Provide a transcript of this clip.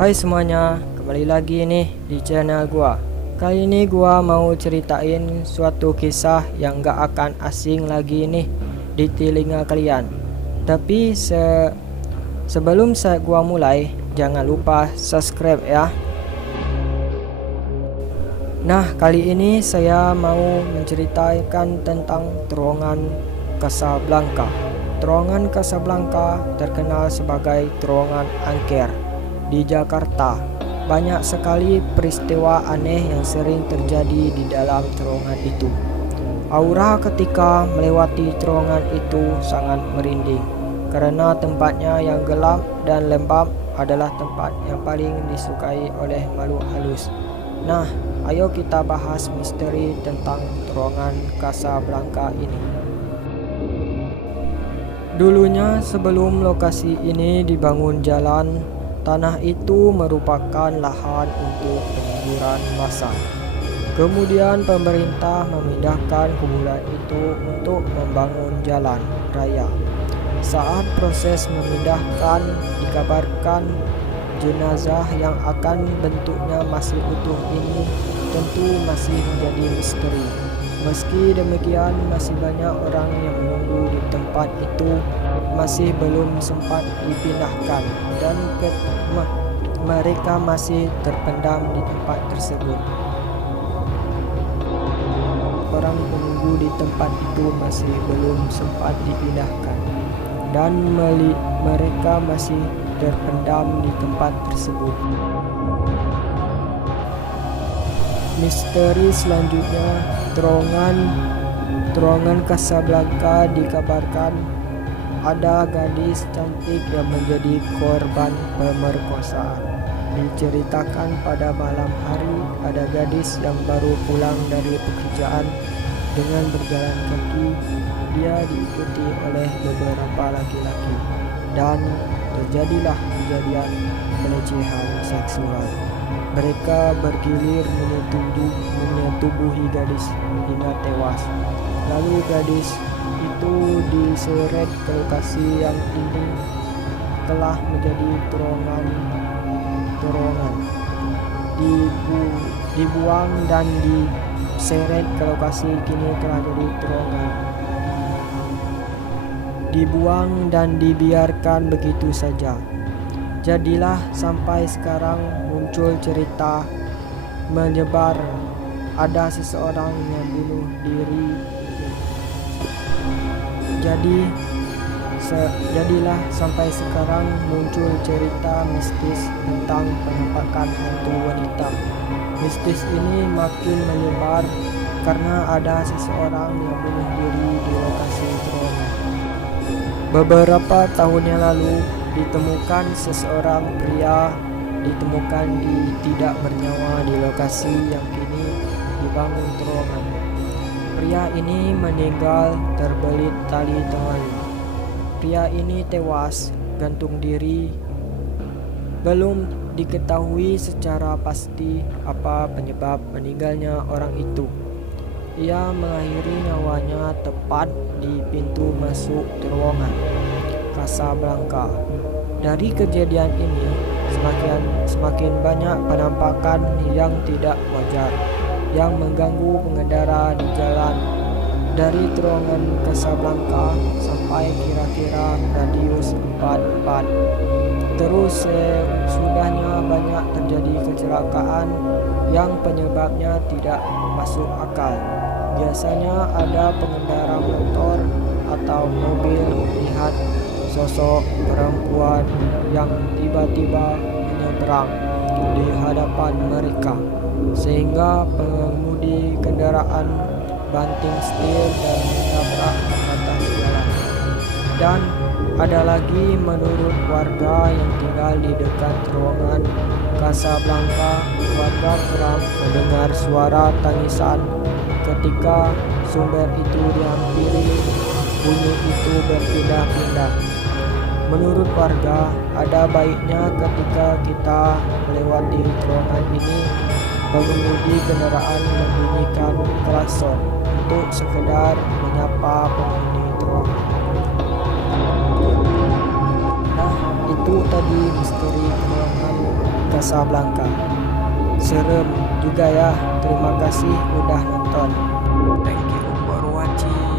Hai semuanya, kembali lagi nih di channel gua. Kali ini gua mau ceritain suatu kisah yang gak akan asing lagi nih di telinga kalian. Tapi sebelum gua mulai, jangan lupa subscribe ya. Nah, kali ini saya mau menceritakan tentang terowongan Casablanca. Terowongan Casablanca terkenal sebagai terowongan angker di Jakarta. Banyak sekali peristiwa aneh yang sering terjadi di dalam terowongan itu. Aura ketika melewati terowongan itu sangat merinding, karena tempatnya yang gelap dan lembab adalah tempat yang paling disukai oleh makhluk halus. Nah, ayo kita bahas misteri tentang terowongan Casablanca ini. Dulunya sebelum lokasi ini dibangun jalan, tanah itu merupakan lahan untuk penggusuran massal. Kemudian pemerintah memindahkan kuburan itu untuk membangun jalan raya. Saat proses memindahkan, dikabarkan jenazah yang akan bentuknya masih utuh ini tentu masih menjadi misteri. Meski demikian, masih banyak orang yang menunggu di tempat itu masih belum sempat dipindahkan, dan mereka masih terpendam di tempat tersebut. Orang menunggu di tempat itu masih belum sempat dipindahkan, dan mereka masih terpendam di tempat tersebut. Misteri selanjutnya, terowongan Casablanca dikabarkan ada gadis cantik yang menjadi korban pemerkosaan. Diceritakan pada malam hari ada gadis yang baru pulang dari pekerjaan. Dengan berjalan kaki, dia diikuti oleh beberapa laki-laki, dan terjadilah kejadian pelecehan seksual. Mereka bergilir menyetubuhi gadis hingga tewas. Lalu gadis itu diseret ke lokasi yang ini telah menjadi terowongan, dibuang dan diseret ke lokasi kini telah jadi terowongan, dibuang dan dibiarkan begitu saja. Jadilah sampai sekarang muncul cerita menyebar ada seseorang yang bunuh diri. Jadilah sampai sekarang muncul cerita mistis tentang penampakan hantu wanita. Mistis ini makin menyebar karena ada seseorang yang bunuh diri di lokasi terowongan. Beberapa tahun yang lalu ditemukan seseorang pria tidak bernyawa di lokasi yang kini dibangun terowongan. Pria ini meninggal terbelit tali tengahnya. Pria ini tewas gantung diri. Belum diketahui secara pasti apa penyebab meninggalnya orang itu. Ia mengakhiri nyawanya tepat di pintu masuk terowongan Casablanca. Dari kejadian ini, semakin banyak penampakan yang tidak wajar yang mengganggu pengendara di jalan dari terowongan Casablanca sampai kira-kira radius 44. Terus sudahnya banyak terjadi kecelakaan yang penyebabnya tidak masuk akal. Biasanya ada pengendara motor atau mobil melihat sosok perempuan yang tiba-tiba menyeberang di hadapan mereka, sehingga pengemudi kendaraan banting setir dan menabrak atas jalan. Dan ada lagi menurut warga yang tinggal di dekat terowongan Casablanca, warga kerap mendengar suara tangisan ketika sumber itu dihampiri. Bunyi itu berpindah-pindah. Menurut warga, ada baiknya ketika kita melewati terowongan ini, pengemudi kendaraan membunyikan klakson untuk sekedar menyapa penghuni terowongan. Nah, itu tadi misteri terowongan Casablanca. Serem juga ya. Terima kasih udah nonton. Thank you for watching.